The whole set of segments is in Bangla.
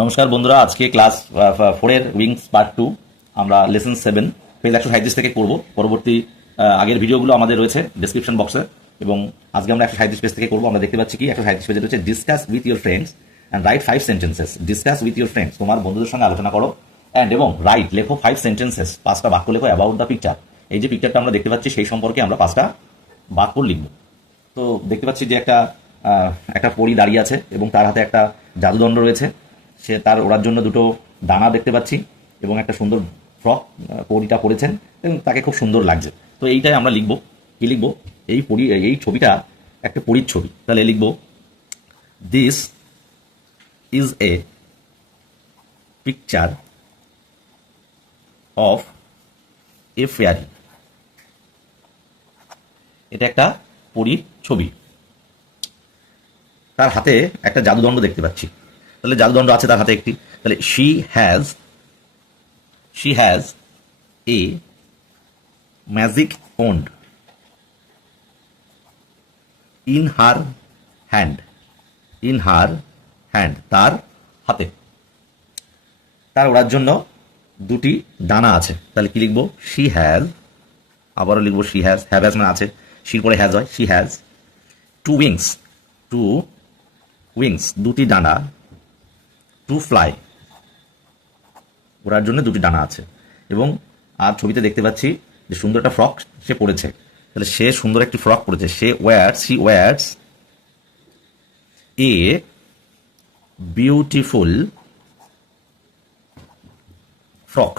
নমস্কার বন্ধুরা, আজকে ক্লাস 4-এর উইংস পার্ট 2 আমরা লেসন 7 পেজ 137 থেকে করব। পরবর্তী আগের ভিডিওগুলো আমাদের রয়েছে ডেসক্রিপশন বক্সে, এবং আজকে আমরা 137 পেজ থেকে করব। আমরা দেখতে পাচ্ছি কি 137 পেজে রয়েছে discuss with your friends and right 5 sentences. Discuss with your friends, তোমার বন্ধুদের সঙ্গে আলোচনা করো, অ্যান্ড এবং রাইট লেখো 5 সেন্টেন্সেস, 5টা বাক্য লেখো অ্যাবাউট দ্য পিকচার। এই যে পিকচারটা আমরা দেখতে পাচ্ছি সেই সম্পর্কে আমরা 5টা বাক্য লিখব। তো দেখতে পাচ্ছি যে একটা পরী দাঁড়িয়ে আছে এবং তার হাতে একটা জাদুদণ্ড রয়েছে। সে তার ওড়ার জন্য দুটো ডানা দেখতে পাচ্ছি এবং একটা সুন্দর ফ্রক পরীটা পরেছেন এবং তাকে খুব সুন্দর লাগছে। তো এইটাই আমরা লিখব। কি লিখব? এই ছবিটা একটা পরীর ছবি। তাহলে লিখব this is a picture of A fairy. এটা একটা পরীর ছবি। তার হাতে একটা জাদুদণ্ড দেখতে পাচ্ছি। তাহলে জাদুদণ্ড আছে তার হাতে একটি। তাহলে she has a magic wand in her hand, তার হাতে। তার ওড়ার জন্য দুটি ডানা আছে। তাহলে কি লিখবো? শি হ্যাজ, আবারও লিখবো শি হ্যাজ, হ্যাজ মানে আছে, শির পরে হ্যাজ হয়। শি হ্যাজ টু উইংস, দুটি ডানা, টু ফ্লাই, ওড়ার জন্য দুটি ডানা আছে। এবং আর ছবিতে দেখতে পাচ্ছি যে সুন্দর একটা ফ্রক সে পরেছে। তাহলে সে সুন্দর একটি ফ্রক পরেছে। She wears a beautiful frock,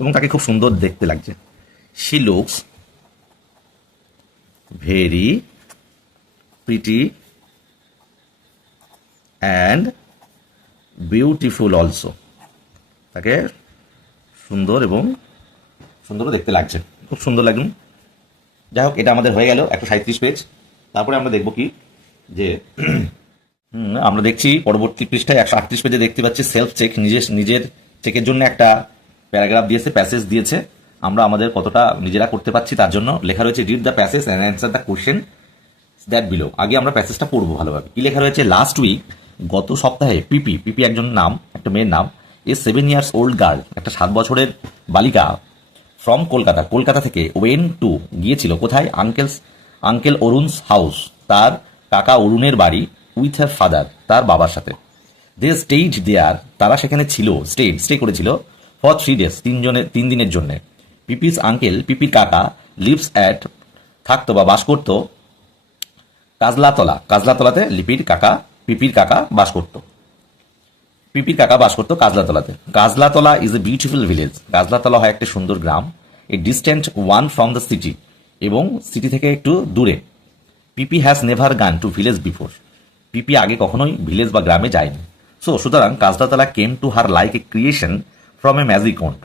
এবং তাকে খুব সুন্দর দেখতে লাগছে। She looks very pretty and beautiful also, তাকে সুন্দরও দেখতে লাগছে, খুব সুন্দর লাগলো। যাই হোক, এটা আমাদের হয়ে গেল 137 পেজ। তারপরে আমরা দেখব কি যে আমরা দেখছি পরবর্তী পৃষ্ঠায় 138 পেজে দেখতে পাচ্ছি সেলফ চেক, নিজের চেকের জন্য একটা প্যারাগ্রাফ দিয়েছে, প্যাসেজ দিয়েছে। আমরা আমাদের কতটা নিজেরা করতে পারছি তার জন্য লেখা রয়েছে read the passage and answer the question that below. আগে আমরা প্যাসেজটা পড়বো ভালোভাবে। কি লেখা রয়েছে? লাস্ট উইক, গত সপ্তাহে, পিপি একজন নাম, একটা মেয়ের নাম, এ 7 years old গার্ল, একটা 7 বছরের বালিকা, ফ্রম কলকাতা থেকে, গিয়েছিল কোথায়? আঙ্কেল অরুণস হাউস, তার কাকা অরুণের বাড়ি, উইথ হার ফাদার, তার বাবার সাথে। দে স্টেইড দেয়ার, তারা সেখানে ছিল, স্টে করেছিল, ফর 3 days, 3 দিনের জন্য। পিপির কাকা, লিভস অ্যাট, থাকতো বা বাস করতো, কাজলাতলাতে। পিপির কাকা বাস করতো কাজলাতলাতে। Kajlatala is a beautiful village, Kajlatala হয় একটা সুন্দর গ্রাম। A distant one from the city, এবং সিটি থেকে একটু দূরে। Pipi has never gone to village before, Pipi আগে কখনোই ভিলেজ বা গ্রামে যায়নি। সুতরাং Kajlatala came to her like a creation from a magic world.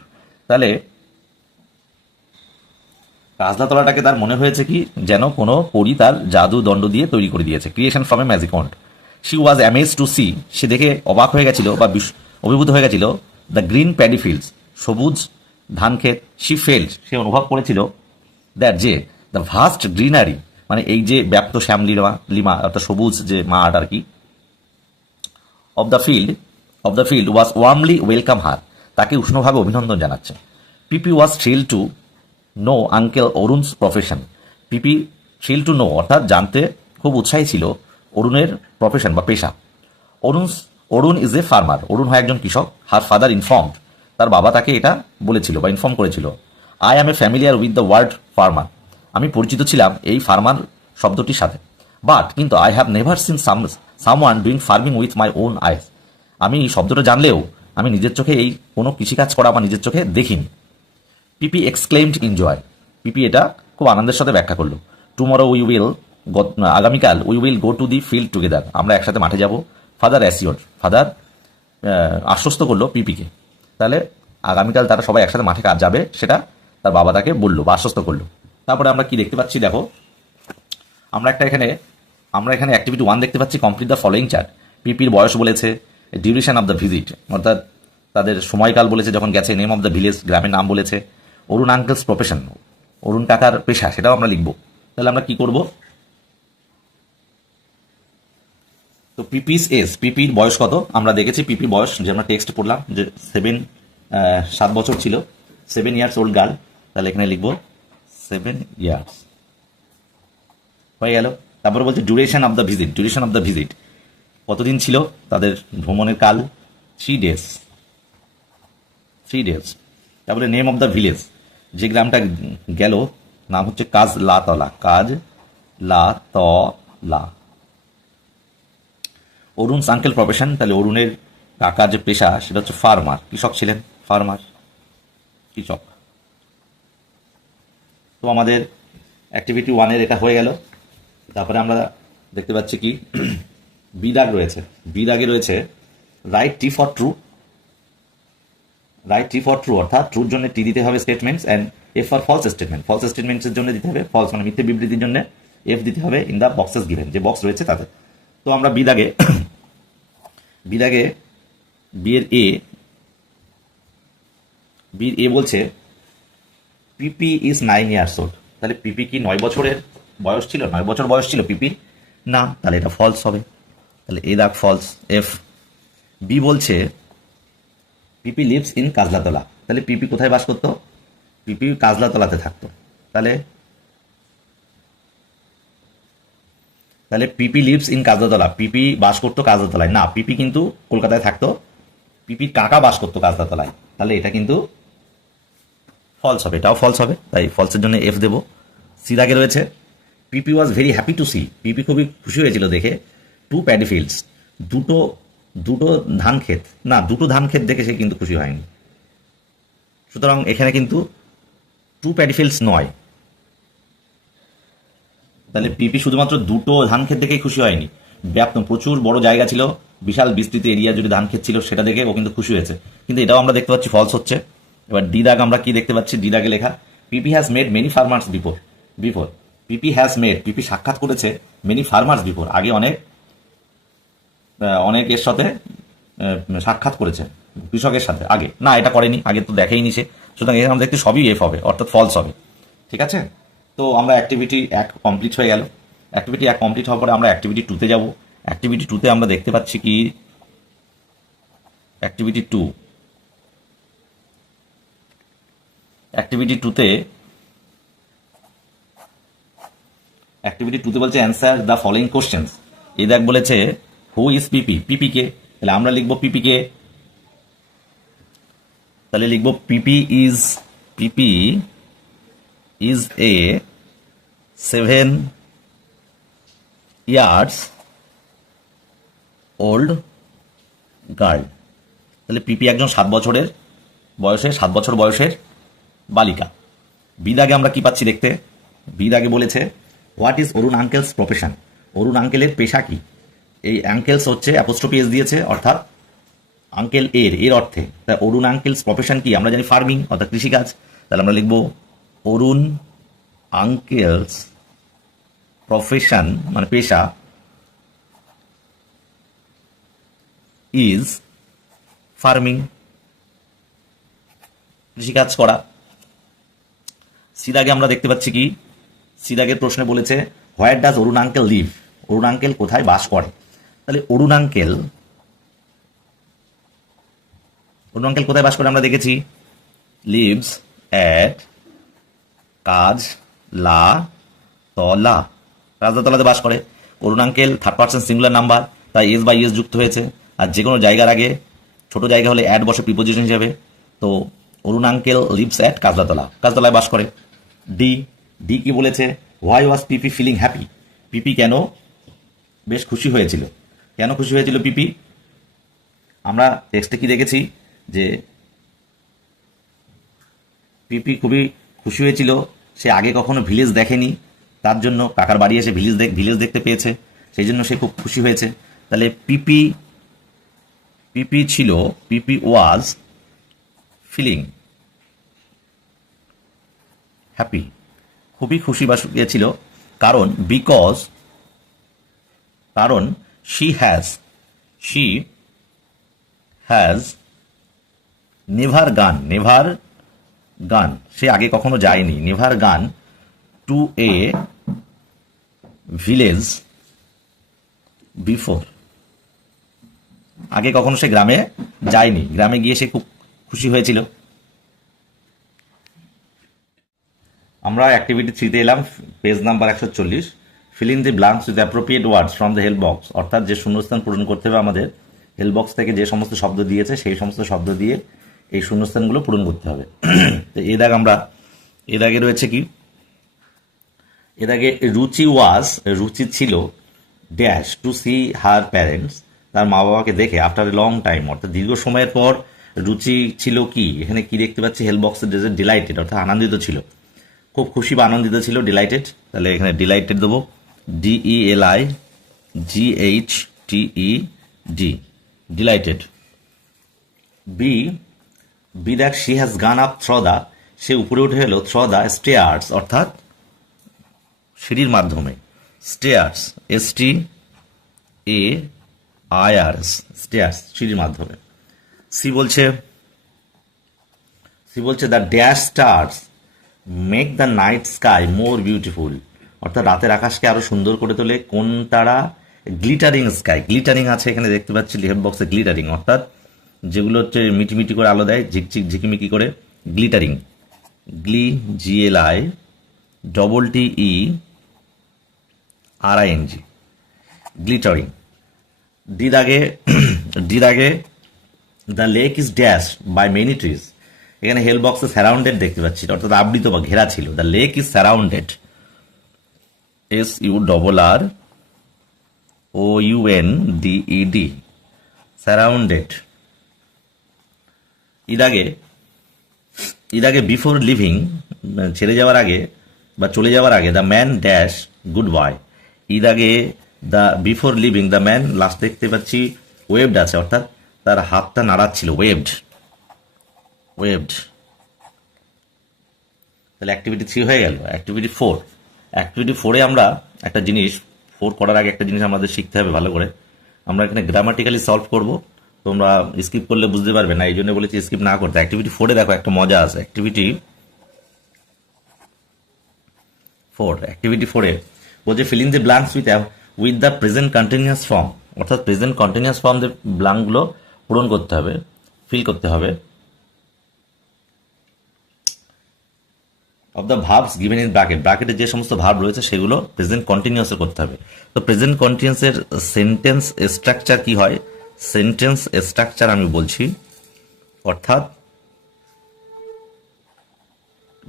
তাহলে কাজলাতলাটাকে তার মনে হয়েছে কি যেন কোনো পরী তার জাদু দণ্ড দিয়ে তৈরি করে দিয়েছে। Creation from a magic world. She was amaze to see, সে দেখে অবাক হয়ে গেছিল বা অভিভূত হয়ে গেছিল, দ্য গ্রিন প্যাডি ফিল্ডস, সবুজ ধান ক্ষেত। সে অনুভব করেছিল দ্যাট, যে দ্য ভাস্ট গ্রিনারি, মানে এই যে ব্যাপ্ত লিমা অর্থাৎ সবুজ যে মাঠ আর কি, of the field was warmly welcome her, তাকে উষ্ণভাবে অভিনন্দন জানাচ্ছে। Pipi was thrill to know uncle Arun's profession, Pipi thrill to know অর্থাৎ জানতে খুব উৎসাহী ছিল অরুণের প্রফেশন বা পেশা। অরুণ ইজ এ ফার্মার, অরুণ হয় একজন কৃষক। হার ফাদার ইনফর্মড, তার বাবা তাকে এটা বলেছিল বা ইনফর্ম করেছিল। I am a familiar with the word farmer, আমি পরিচিত ছিলাম এই ফার্মার শব্দটির সাথে। কিন্তু I have never seen someone doing farming with my own eyes, আমি শব্দটা জানলেও আমি নিজের চোখে এই কোনো কৃষিকাজ করা আমার নিজের চোখে দেখিনি। পিপি এক্সক্লেইমড ইন জয়, পিপি এটা খুব আনন্দের সাথে ব্যাখ্যা করলো। টুমরো আগামীকাল we will go to the field together, আমরা একসাথে মাঠে যাব। ফাদার ফাদার আশ্বস্ত করলো পিপিকে। তাহলে আগামীকাল তারা সবাই একসাথে মাঠে কাজ যাবে, সেটা তার বাবা তাকে বললো বা আশ্বস্ত করলো। তারপরে আমরা কি দেখতে পাচ্ছি দেখো, আমরা এখানে অ্যাক্টিভিটি 1 দেখতে পাচ্ছি, কমপ্লিট দ্য ফলোয়িং চার্ট। পিপির বয়স বলেছে, ডিউরেশন অফ দ্য ভিজিট অর্থাৎ তাদের সময়কাল বলেছে যখন গেছে, নেম অফ দ্য ভিলেজ গ্রামের নাম বলেছে, অরুণ আঙ্কেলস প্রফেশন অরুণ কাকার পেশা সেটাও আমরা লিখবো। তাহলে আমরা কি করব? তো পিপিস এজ, পিপির বয়স কত আমরা দেখেছি। পিপির বয়স যে আমরা টেক্সট পড়লাম যে 7 বছর ছিল, 7 ইয়ার্স ওল্ড গার্ল। তাহলে এখানে লিখবো 7 ইয়ার্স, হয়ে গেল। তারপরে বলছে duration of the visit, duration of the visit কতদিন ছিল তাদের ভ্রমণের কাল, 3 ডেজ, 3 ডেজ। তারপরে নেম অফ দ্য ভিলেজ, যে গ্রামটা গেল নাম হচ্ছে কাজলাতলা, কাজলাতলা। অরুণস আঙ্কেল প্রফেশন, তাহলে অরুণের কাকার যে পেশা সেটা হচ্ছে ফার্মার, কৃষক ছিলেন, ফার্মার, কৃষক। তো আমাদের অ্যাক্টিভিটি 1-এর এটা হয়ে গেল। তারপরে আমরা দেখতে পাচ্ছি কি বি দাগ রয়েছে, বি দাগে রয়েছে write T for true, write T for true অর্থাৎ ট্রুর জন্য টি দিতে হবে statements, and F for false statement, false স্টেটমেন্টসের জন্য দিতে হবে ফলস মানে মিথ্যে বিবৃতির জন্য এফ দিতে হবে ইন দ্য বক্সেস গিভেন, যে বক্স রয়েছে তাতে। তো আমরা বি দাগে বিয়ের এ বলছে পিপি ইজ 9 ইয়ার্স ওল্ড, তাহলে পিপি কি 9 বছরের বয়স ছিল, 9 বছর বয়স ছিল পিপির? না, তাহলে এটা ফলস হবে, তাহলে এ দাগ ফলস, এফ। বি বলছে পিপি লিভস ইন কাজলাতলা, তাহলে পিপি কোথায় বাস করতো? পিপি কাজলাতলাতে থাকতো, তাহলে পিপি লিভস ইন কাজলাতলা, পিপি বাস করতো কাজলাতলায় না, পিপি কিন্তু কলকাতায় থাকতো, পিপির কাকা বাস করতো কাজলাতলায়, তাহলে এটা কিন্তু ফলস হবে, এটাও ফলস হবে, তাই ফলসের জন্য এফ দেবো। সি দাগে রয়েছে Pipi was very happy to see, Pipi খুবই খুশি হয়েছিল দেখে 2 প্যাডি ফিল্ডস, দুটো ধান ক্ষেত, না দুটো ধান ক্ষেত দেখে সে কিন্তু খুশি হয়নি, সুতরাং এখানে কিন্তু 2 প্যাডি ফিল্ডস নয়, তাহলে পিপি শুধুমাত্র দুটো ধান ক্ষেত দেখেই খুশি হয়নি, প্রচুর বড় জায়গা ছিল, বিশাল বিস্তৃত এরিয়া জুড়ে ধান ক্ষেত ছিল, সেটা দেখে ও কিন্তু খুশি হয়েছে, কিন্তু এটাও আমরা দেখতে পাচ্ছি ফলস হচ্ছে। এবার ডি দাগ আমরা কি দেখতে পাচ্ছি, ডি দাগে লেখা Pipi has made many farmers before, Pipi has made, Pipi সাক্ষাৎ করেছে মেনি ফার্মার্স বিফোর, আগে অনেক এর সাথে সাক্ষাৎ করেছে, কৃষকের সাথে আগে, না এটা করেনি, আগে তো দেখেইনি সে, সুতরাং এখানে আমরা দেখতে সবই এফ হবে, অর্থাৎ ফলস হবে, ঠিক আছে। তো আমরা অ্যাক্টিভিটি 1 কমপ্লিট হয়ে গেল। অ্যাক্টিভিটি 1 কমপ্লিট হওয়ার পরে আমরা অ্যাক্টিভিটি 2-তে যাব। অ্যাক্টিভিটি 2-তে আমরা দেখতে পাচ্ছি কি অ্যাক্টিভিটি 2তে বলছে অ্যান্সার দ্য ফলোইং কোশ্চেন্স। এই দেখ বলেছে হু ইজ পিপি, পিপি কে, তাহলে আমরা লিখবো পিপি কে, তাহলে লিখবো Pipi is a 7 years old girl, তাহলে পিপি একজন 7 বছর বয়সের বালিকা। বি দাগে আমরা কি পাচ্ছি দেখতে, বি দাগে বলেছে what is Arun uncle's profession, Arun আঙ্কেলের পেশা কি? এই আঙ্কেলস হচ্ছে অ্যাপোস্ট্রফি এস দিয়েছে, অর্থাৎ আঙ্কেল এর অর্থে, তাই অরুণ আঙ্কেলস প্রফেশন কি? আমরা জানি ফার্মিং অর্থাৎ কৃষিকাজ, তাহলে আমরা লিখবো অরুণ আঙ্কেলস প্রফেশন মানে পেশা ইজ ফার্মিং, কৃষিকাজ করা। সিদাগে আমরা দেখতে পাচ্ছি কি, সিদাগের প্রশ্নে বলেছে where does Arun uncle live, Arun uncle কোথায় বাস করে? তাহলে অরুণ আঙ্কেল কোথায় বাস করে আমরা দেখেছি, লিভস অ্যাট কাজলাতলা, কাজলাতলাতে বাস করে। Arun uncle 3rd person singular number, তাই এস বাই এস যুক্ত হয়েছে, আর যে কোনো জায়গার আগে ছোট জায়গা হলে অ্যাড বসে প্রিপোজিশন হিসেবে, তো অরুণ আঙ্কেল লিভস অ্যাট কাজলাতলায় বাস করে। ডি কি বলেছে why was Pipi feeling happy, Pipi কেন বেশ খুশি হয়েছিল, কেন খুশি হয়েছিল পিপি? আমরা টেক্সটে কি দেখেছি যে পিপি খুবই খুশি হয়েছিল, সে আগে কখনো ভিলেজ দেখেনি, তার জন্য কাকার বাড়ি এসে ভিলেজ দেখতে পেয়েছে, সেই জন্য সে খুব খুশি হয়েছে। তাহলে পিপি ওয়াজ ফিলিং হ্যাপি, খুবই খুশি ছিল, কারণ শি হ্যাজ নেভার গান, সে আগে কখনো যায়নি, never gone two a village before, আগে কখনো সে গ্রামে যায়নি, গ্রামে গিয়ে সে খুব খুশি হয়েছিল। আমরা অ্যাক্টিভিটি 3-তে এলাম, page number 140। Fill in the blanks with appropriate words from the help box, অর্থাৎ যে শূন্যস্থান পূরণ করতে হবে আমাদের, হেল্প বক্স থেকে যে সমস্ত শব্দ দিয়েছে সেই সমস্ত শব্দ দিয়ে এই শূন্যস্থানগুলো পূরণ করতে হবে। তো এ দাগে রয়েছে কি, এর আগে রুচি ছিল dash to see her parents, তার মা বাবাকে দেখে আফটার এ লং টাইম, অর্থাৎ দীর্ঘ সময়ের পর রুচি ছিল কি, এখানে কি দেখতে পাচ্ছি, হেল্প বক্সের ডিলাইটেড, অর্থাৎ আনন্দিত ছিল, খুব খুশি বা আনন্দিত ছিল, ডিলাইটেড। তাহলে এখানে ডিলাইটেড দেবো, DELIGHTED, delighted. B that she has gone up through the, সে উপরে উঠে এলো থ্র দ্য স্টেয়ার্স, অর্থাৎ সিঁড়ির মাধ্যমে, স্টেয়ার্স STAIRS, স্টেয়ার্স সিঁড়ির মাধ্যমে। সি বলছে the dash stars make the night sky more beautiful, অর্থাৎ রাতের আকাশকে আরো সুন্দর করে তোলে কোন তারা, গ্লিটারিং স্কাই, গ্লিটারিং আছে এখানে দেখতে পাচ্ছি হেল্প বক্সে, গ্লিটারিং অর্থাৎ যেগুলো হচ্ছে মিটিমিটি করে আলো দেয়, ঝিকঝিক ঝিকিমিকি করে, গ্লিটারিং, GLITTERING, গ্লিটারিং। ডি দাগে the lake is dash by many trees, এখানে হেল্প বক্সে সারাউন্ডেড দেখতে পাচ্ছি, অর্থাৎ আবৃত বা ঘেরা ছিল, the lake is surrounded, SURROUNDED, surrounded. ইদাগে before living, ছেড়ে যাওয়ার আগে বা চলে যাওয়ার আগে, the man dash good bye, ইদাগে the before living the man, last দেখতে পাচ্ছি ওয়েভড আছে, অর্থাৎ তার হাতটা নাড়াচ্ছিল, ওয়েভড। তাহলে অ্যাক্টিভিটি 3 হয়ে গেল। অ্যাক্টিভিটি 4-এ আমরা একটা জিনিস, 4 করার আগে একটা জিনিস আমাদের শিখতে হবে ভালো করে। আমরা এখানে গ্রামাটিক্যালি সলভ করব, তোমরা স্কিপ করলে বুঝতে পারবে না, এই জন্য বলেছি স্কিপ না করতে। অ্যাক্টিভিটি 4-এ দেখো একটা মজা আছে। অ্যাক্টিভিটি 4-এ বলছে fill in the blanks with the present continuous form, অর্থাৎ প্রেজেন্ট কন্টিনিউয়াস ফর্ম যে ব্ল্যাঙ্কগুলো পূরণ করতে হবে, ফিল করতে হবে, of the verbs given in ব্র্যাকেটে যে সমস্ত ভার্ব রয়েছে সেগুলো প্রেজেন্ট কন্টিনিউয়াসে করতে হবে। তো প্রেজেন্ট কন্টিনিউয়াসের সেন্টেন্স স্ট্রাকচার কি হয়, সেন্টেন্স স্ট্রাকচার আমি বলছি, অর্থাৎ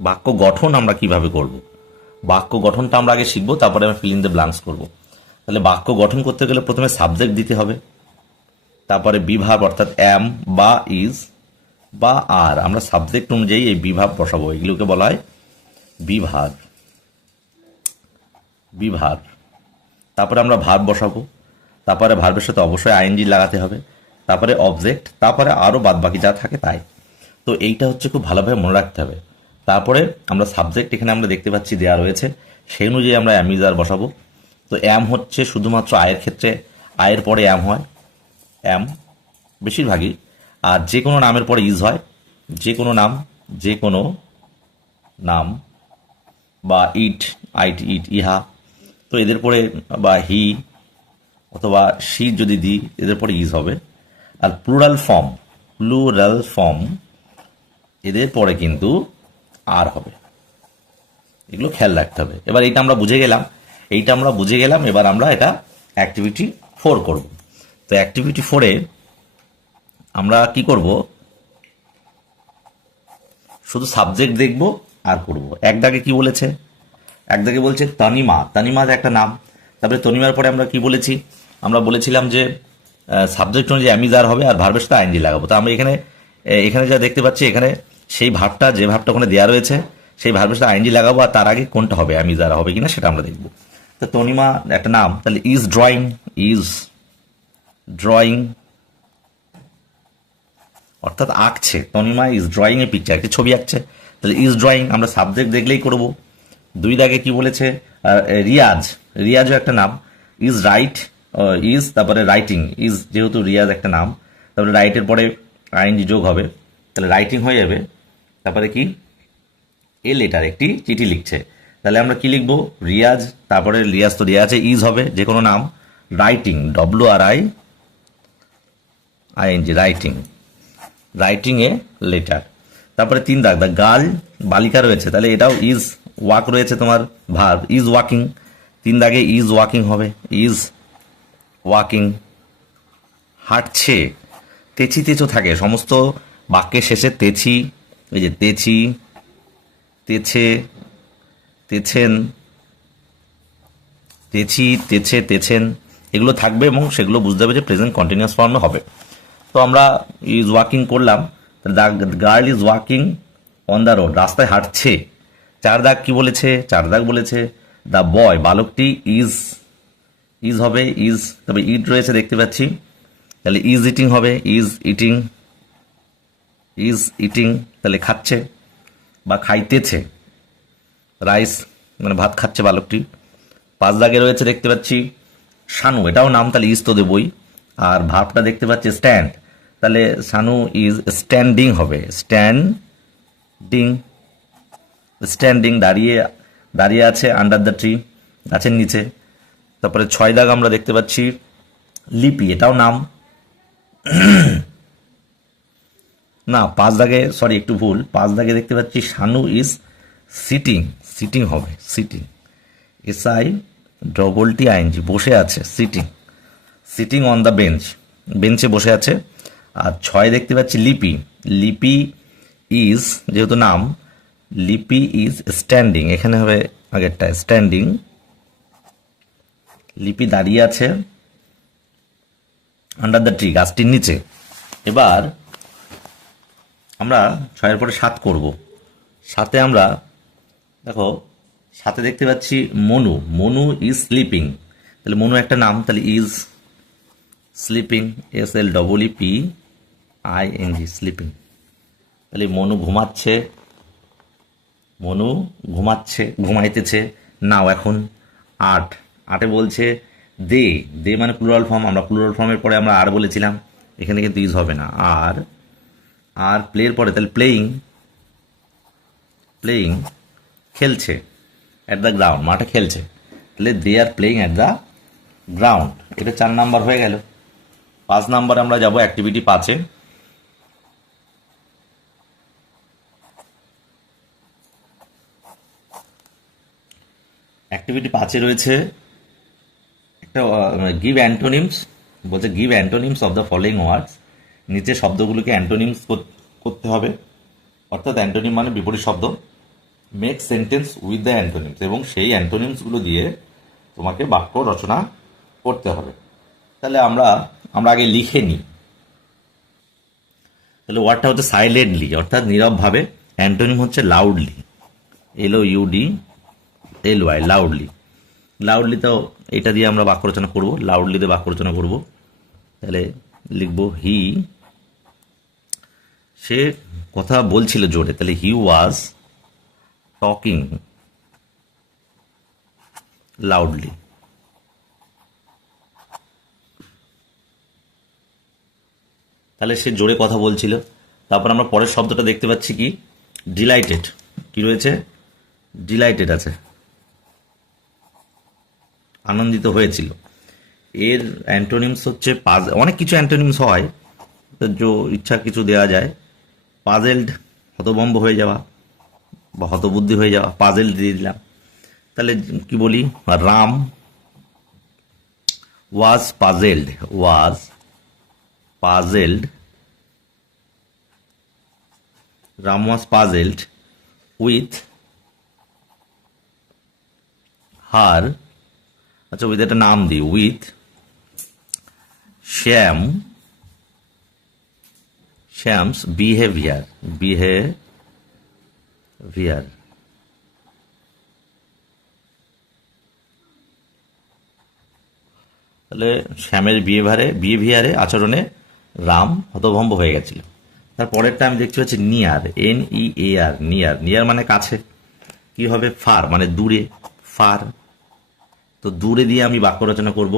বাক্য গঠন আমরা কিভাবে করব, বাক্য গঠনটা আমরা আগে শিখবো, তারপরে আমরা ফিল ইন দ্য ব্ল্যাঙ্কস করবো। তাহলে বাক্য গঠন করতে গেলে প্রথমে সাবজেক্ট দিতে হবে, তারপরে বিভাব অর্থাৎ অ্যাম বা ইজ বা আর, আমরা সাবজেক্ট অনুযায়ী এই বিভাব বসাবো, এগুলোকে বলা হয় বিভাগ। তারপরে আমরা ভার্ব বসাবো, তারপরে ভার্বের সাথে অবশ্যই আইএনজি লাগাতে হবে, তারপরে অবজেক্ট, তারপরে আরও বাদ বাকি যা থাকে তাই। তো এইটা হচ্ছে খুব ভালোভাবে মনে রাখতে হবে। তারপরে আমরা সাবজেক্ট এখানে আমরা দেখতে পাচ্ছি দেওয়া রয়েছে, সেই অনুযায়ী আমরা অ্যাম ইজ আর বসাবো। তো অ্যাম হচ্ছে শুধুমাত্র আয়ের ক্ষেত্রে, আয়ের পরে অ্যাম হয়, অ্যাম বেশিরভাগই, আর যে কোনো নামের পরে ইজ হয়, যে কোনো নাম বা ইট, ইহা, তো এদের পরে বা হি অথবা শি যদি দিই এদের পরে ইজ হবে। আর প্লুরাল ফর্ম এদের পরে কিন্তু আর হবে, এগুলো খেয়াল রাখতে হবে। এবার এইটা আমরা বুঝে গেলাম, এবার আমরা এটা অ্যাক্টিভিটি 4 করব। তো অ্যাক্টিভিটি 4-এ আমরা কি করব, শুধু সাবজেক্ট দেখব আর করব। এক দাগে কি বলেছে, এক দাগে বলছে তনিমা একটা নাম, তারপরে তনিমার পরে আমরা কি বলেছি, আমরা বলেছিলাম যে সাবজেক্ট অনুযায়ী অ্যামিজার হবে আর ভার্বের সাথে আইএনজি লাগাবো। তো আমরা এখানে যা দেখতে পাচ্ছি, এখানে সেই যে ভার্বটা ওখানে দেওয়া রয়েছে সেই ভার্বের সাথে আইএনজি লাগাবো, আর তার আগে কোনটা হবে, অ্যামিজার হবে কিনা সেটা আমরা দেখব। তো তনিমা একটা নাম, তাহলে ইজ ড্রয়িং অর্থাৎ আঁকছে, Tanima is drawing a picture, একটি ছবি আঁকছে, তাহলে ইজ ড্রয়িং আমরা সাবজেক্ট দেখলেই করব। 2 দাগে কি বলেছে, রিয়াজও একটা নাম, ইজ তারপরে রাইটিং, ইজ যেহেতু রিয়াজ একটা নাম, তারপরে রাইটের পরে আইএনজি যোগ হবে, তাহলে রাইটিং হয়ে যাবে। তারপরে কি, এ লেটার, একটি চিঠি লিখছে, তাহলে আমরা কি লিখবো, রিয়াজ, তারপরে রিয়াজ তো দেওয়া আছে, ইজ হবে যে কোনো নাম, writing I N G, writing, writing a letter. তারপরে 3 দাগ, দ্য গার্ল বালিকা রয়েছে, তাহলে এটাও ইজ, ওয়াক রয়েছে তোমার ভার্ব, ইজ ওয়াকিং, 3 দাগে ইজ ওয়াকিং হবে, ইজ ওয়াকিং। হাঁটছে, তেছি তেছো থাকে সমস্ত বাক্যের শেষে, তেছি, এই যে তেছি, তেছে, তেছেন, তেছি, তেছে, তেছেন, এগুলো থাকবে এবং সেগুলো বুঝতে হবে যে প্রেজেন্ট কন্টিনিউয়াস ফর্মে হবে। তো আমরা ইজ ওয়াকিং করলাম, the girl is walking on the road, রাস্তায় হাঁটছে। 4 দাগ কি বলেছে? 4 দাগ বলেছে দ্য বয়, বালকটি ইজ, ইজ হবে ইজ, তবে ইট রয়েছে দেখতে পাচ্ছি, তাহলে ইজ ইটিং হবে, ইজ ইটিং, ইজ ইটিং, তাহলে খাচ্ছে বা খাইতেছে, রাইস মানে ভাত খাচ্ছে বালকটি। 5 দাগে রয়েছে দেখতে পাচ্ছি শানু, এটাও নাম, তাহলে ইজ তো দেবই, আর ভাবটা দেখতে পাচ্ছি স্ট্যান্ড, তাহলে শানু ইজ স্ট্যান্ডিং হবে, স্ট্যান্ডিং, স্ট্যান্ডিং, দাঁড়িয়ে, দাঁড়িয়ে আছে আন্ডার দ্য ট্রি, গাছের নিচে। তারপরে 6 দাগ আমরা দেখতে পাচ্ছি লিপি, এটাও নাম না, 5 দাগে, সরি একটু ভুল, 5 দাগে দেখতে পাচ্ছি শানু ইজ সিটিং, সিটিং হবে, সিটিং, SITTING, বসে আছে, sitting, sitting on the bench, বেঞ্চে বসে আছে। আর 6 দেখতে পাচ্ছি লিপি, লিপি ইজ, যেহেতু নাম, লিপি ইজ স্ট্যান্ডিং, এখানে হবে আগেরটা স্ট্যান্ডিং, লিপি দাঁড়িয়ে আছে আন্ডার দ্য ট্রি, গাছটির নিচে। এবার আমরা 6-এর পরে 7 করব। 7-এ আমরা দেখো, 7-এ দেখতে পাচ্ছি মনু, মনু ইজ স্লিপিং, তাহলে মনু একটা নাম, তাহলে ইজ স্লিপিং, SLEEPING, স্লিপিং, তাহলে মনু ঘুমাচ্ছে, মনু ঘুমাচ্ছে, ঘুমাইতেছে, নাও এখন। 8-এ বলছে দে, দে মানে প্লুরাল ফর্ম, আমরা প্লুরাল ফর্মের পরে আমরা আর বলেছিলাম, এখানে কিন্তু ইজ হবে না, আর প্লের পরে, তাহলে প্লেয়িং, প্লেয়িং, খেলছে, অ্যাট দ্য গ্রাউন্ড, মাঠে খেলছে, তাহলে they are playing at the ground, এটা 4 নাম্বার হয়ে গেল। 5 নাম্বার আমরা যাব অ্যাক্টিভিটি 5-এ। অ্যাক্টিভিটি 5-এ রয়েছে একটা গিভ অ্যান্টোনিমস, বলছে give antonyms of the following words, নিচে শব্দগুলোকে অ্যান্টোনিমস করতে হবে, অর্থাৎ অ্যান্টোনিম মানে বিপরীত শব্দ, make sentence with the antonyms, এবং সেই অ্যান্টোনিমসগুলো দিয়ে তোমাকে বাক্য রচনা করতে হবে। তাহলে আমরা আগে লিখে নিই। তাহলে ওয়ার্ডটা হচ্ছে সাইলেন্টলি, অর্থাৎ নীরবভাবে, অ্যান্টোনিম হচ্ছে লাউডলি, LOUDLY, লাউডলি, লাউডলি তো এটা দিয়ে আমরা বাক্য রচনা করবো, লাউডলি দিয়ে বাক্য রচনা করব। তাহলে লিখবো হি, সে কথা বলছিল জোরে, তাহলে হি ওয়াজ টকিং লাউডলি। তাহলে সে জোরে কথা বলছিল। তারপর আমরা পরের শব্দটা দেখতে পাচ্ছি কি, ডিলাইটেড, কি রয়েছে, ডিলাইটেড আছে, আনন্দিত হয়েছিল। এর অ্যান্টোনিমস হচ্ছে অনেক কিছু অ্যান্টোনিমস হয়, যে ইচ্ছা কিছু দেওয়া যায়। পাজেলড, হতভম্ব হয়ে যাওয়া বা হতবুদ্ধি হয়ে যাওয়া, পাজেলড দিয়ে দিলাম। তাহলে কি বলি, Ram was puzzled, Ram was puzzled with her, আচ্ছা উইথ একটা নাম দিই, উইথ শ্যামস বিহেভিয়ার, তাহলে শ্যামের বিহেভিয়ারে, আচরণে রাম হতভম্ব হয়ে গেছিল। তারপরেরটা আমি দেখতে পাচ্ছি নিয়ার, NEAR, নিয়ার মানে কাছে, কি হবে, ফার মানে দূরে, ফার, তো দূরে দিয়ে আমি বাক্য রচনা করব।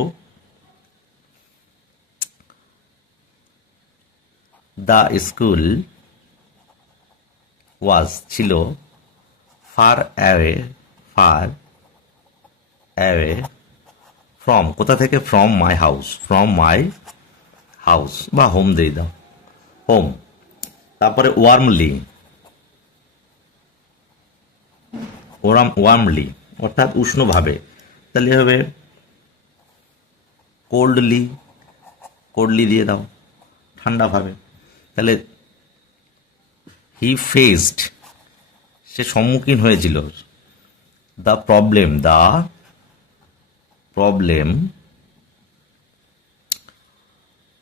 দ্য স্কুল ওয়াজ ছিল, ফার অ্যাওয়ে ফ্রম, কোথা থেকে, ফ্রম মাই হাউস বা হোম দিয়ে দাও, হোম। তারপরে ওয়ার্মলি, ওয়ার্মলি অর্থাৎ উষ্ণভাবে, তাহলে হবে কোল্ডলি, কোল্ডলি দিয়ে দাও, ঠান্ডাভাবে। তাহলে হি ফেসড, সে সম্মুখীন হয়েছিল, দ্য প্রবলেম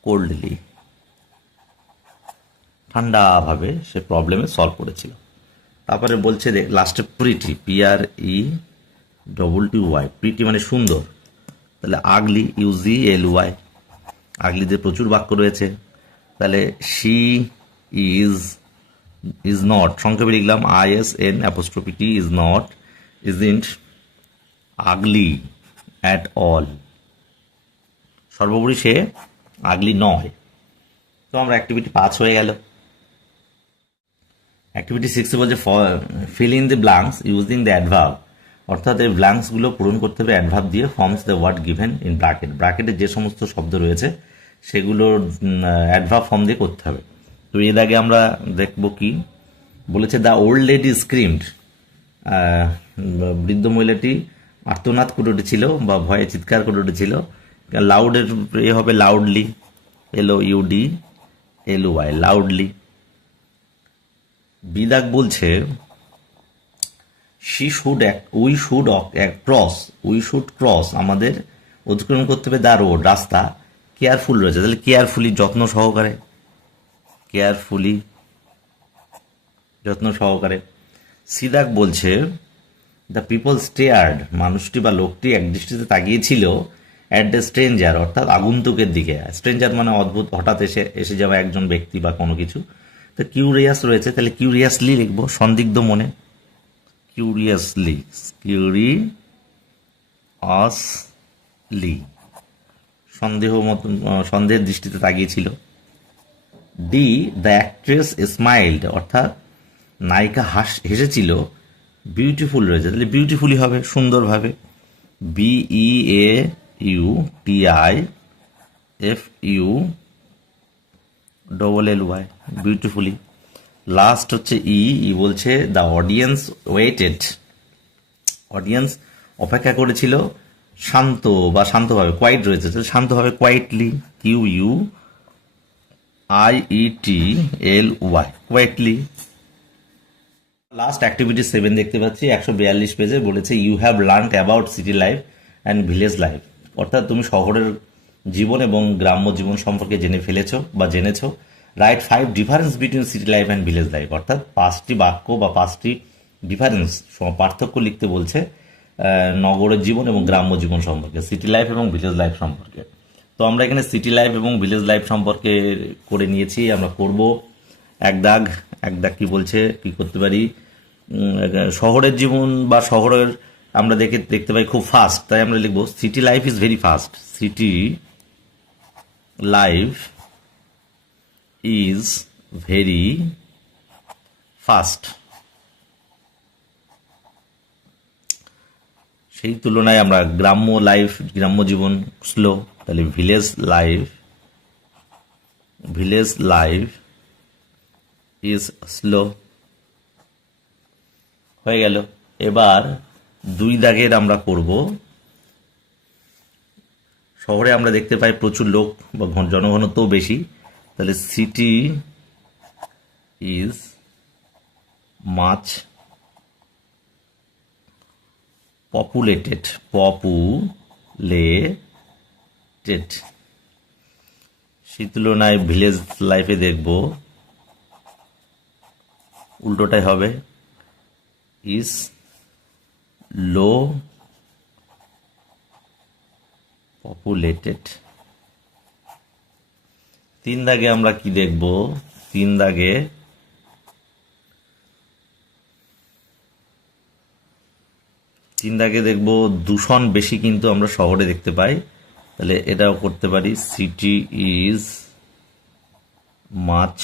কোল্ডলি, ঠান্ডাভাবে সে প্রবলেমে সলভ করেছিল। তারপরে বলছে লাস্টে প্রিটি, PRETTY, প্রিটি মানে সুন্দর, তাহলে আগলি, UGLY, আগলিতে প্রচুর বাক্য রয়েছে। তাহলে শি ইজ নট, সংক্ষেপে লিখলাম ISN', isn't ugly at all, সর্বোপরি সে আগলি নয়। তো আমরা অ্যাক্টিভিটি 5 হয়ে গেল। অ্যাক্টিভিটি 6 বলছে fill in the blanks using the adverb, অর্থাৎ এই ব্ল্যাঙ্কসগুলো পূরণ করতে হবে অ্যাডভার্ব দিয়ে, forms the word given in bracket, ব্র্যাকেটে যে সমস্ত শব্দ রয়েছে সেগুলোর অ্যাডভার্ব ফর্ম দিয়ে করতে হবে। তো এর আগে আমরা দেখব কি বলেছে, দ্য ওল্ড লেডি স্ক্রিমড, বৃদ্ধ মহিলাটি আর্তনাদ করে উঠেছিল বা ভয়ে চিৎকার করে উঠেছিল। লাউডের এ হবে লাউডলি, LOUDLY, লাউডলি। বিদাক বলছে উই শুড ক্রস, আমাদের অতিক্রম করতে হবে দ্য রোড, রাস্তা, কেয়ারফুল রয়েছে, তাহলে কেয়ারফুলি, যত্ন সহকারে। সিদাক বলছে দ্য পিপল স্টেয়ার্ড, মানুষটি বা লোকটি একদৃষ্টিতে তাকিয়েছিল অ্যাট দ্য স্ট্রেঞ্জার, অর্থাৎ আগন্তুকের দিকে। স্ট্রেঞ্জার মানে অদ্ভুত, হঠাৎ এসে যাওয়া একজন ব্যক্তি বা কোনো কিছু। তো কিউরিয়াস রয়েছে, তাহলে কিউরিয়াসলি লিখবো, সন্দিগ্ধ মনে, কিউরিয়াসলি, সন্দেহের দৃষ্টিতে তাকিয়েছিল। ডি, দ্য অ্যাক্ট্রেস স্মাইল্ড, অর্থাৎ নায়িকা হেসেছিল, বিউটিফুল রয়েছে, তাহলে বিউটিফুলি হবে, সুন্দরভাবে, BEAUTIFULLY, বিউটিফুলি। লাস্ট হচ্ছে ই বলছে দ্য অডিয়েন্স ওয়েটেড, অডিয়েন্স অপেক্ষা করেছিল, শান্ত বা শান্তভাবে, কোয়াইট রয়েছে, শান্তভাবে, quietly, QUIETLY, quietly. Last activity 7 দেখতে পাচ্ছি 142 পেজে, বলেছে you have learned about city life and village life, অর্থাৎ তুমি শহরের জীবন এবং গ্রাম্য জীবন সম্পর্কে জেনে ফেলেছো বা জেনেছো। Write 5 difference between city life and village life, অর্থাৎ 5টি বাক্য বা 5টি ডিফারেন্স, পার্থক্য লিখতে বলছে নগরের জীবন এবং গ্রাম্য জীবন সম্পর্কে, সিটি লাইফ এবং ভিলেজ লাইফ সম্পর্কে। তো আমরা এখানে সিটি লাইফ এবং ভিলেজ লাইফ সম্পর্কে করে নিয়েছি। আমরা করব এক দাগ কি বলছে, কি করতে পারি, শহরের জীবন বা শহরের আমরা দেখতে পাই খুব ফাস্ট, তাই আমরা লিখবো city life is very fast, city life is very fast. সেই তুলনায় আমরা গ্রাম্য জীবন স্লো, তাহলে ভিলেজ লাইফ ইজ স্লো, হয়ে গেল। এবার 2 দাগের আমরা করব, শহরে আমরা দেখতে পাই প্রচুর লোক বা জনঘনত্বও বেশি, তাহলে সিটি ইজ মাচ পপুলেটেড, সেই তুলনায় ভিলেজ লাইফে দেখব উল্টোটাই হবে, ইজ লো পপুলেটেড। 3 দাগে আমরা কি দেখব, 3 দাগে দেখব দূষণ বেশি কিন্তু আমরা শহরে দেখতে পাই, তাহলে এটাও করতে পারি, সিটি ইজ মাচ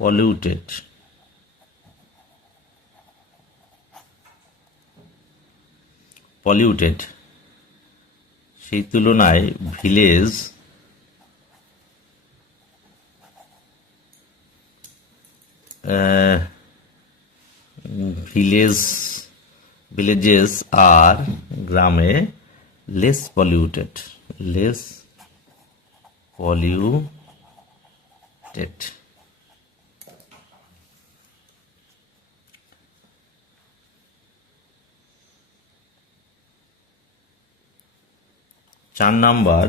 পলিউটেড। সেই তুলনায় ভিলেজ villages are গ্রামে less polluted. চার number,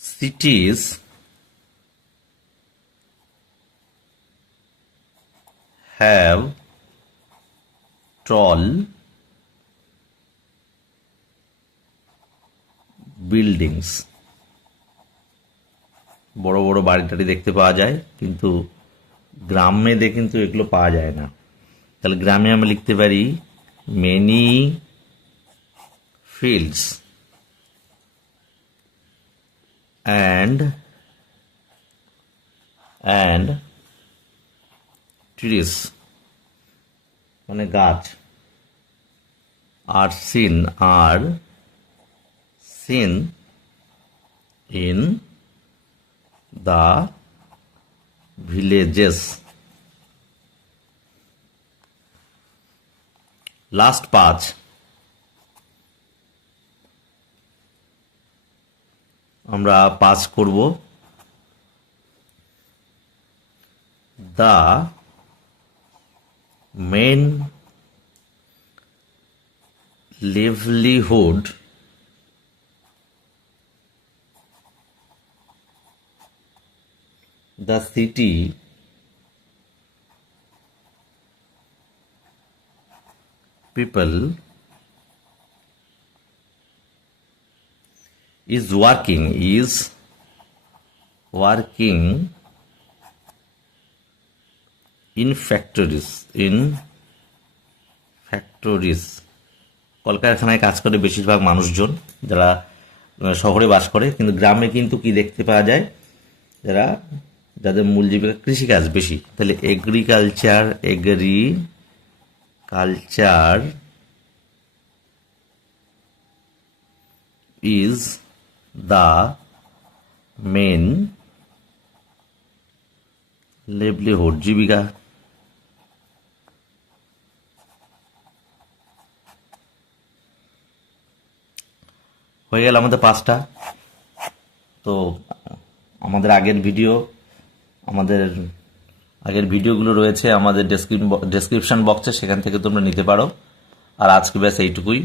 cities have tall buildings. বড় বড় বাড়ি টাড়ি দেখতে পাওয়া যায়, কিন্তু গ্রামে কিন্তু এগুলো পাওয়া যায় না। তাহলে গ্রামে আমরা লিখতে পারি মেনি fields and trees, মানে গাছ, are seen in the villages. Last 5, আমরা পাস করব। the main livelihood the city people is working in factories কলকারখানায় কাজ করে বেশিরভাগ মানুষজন, যারা শহরে বাস করে। কিন্তু গ্রামে কিন্তু কি দেখতে পাওয়া যায়, যাদের মূল জীবিকা কৃষিকাজ বেশি। তাহলে agriculture is the main livelihood, জীবিকা। হয়ে গেল আমাদের 5টা। তো আমাদের আগের ভিডিওগুলো রয়েছে আমাদের ডেসক্রিপশন বক্সে, সেখান থেকে তোমরা নিতে পারো। আর আজকে ব্যাস এইটুকুই।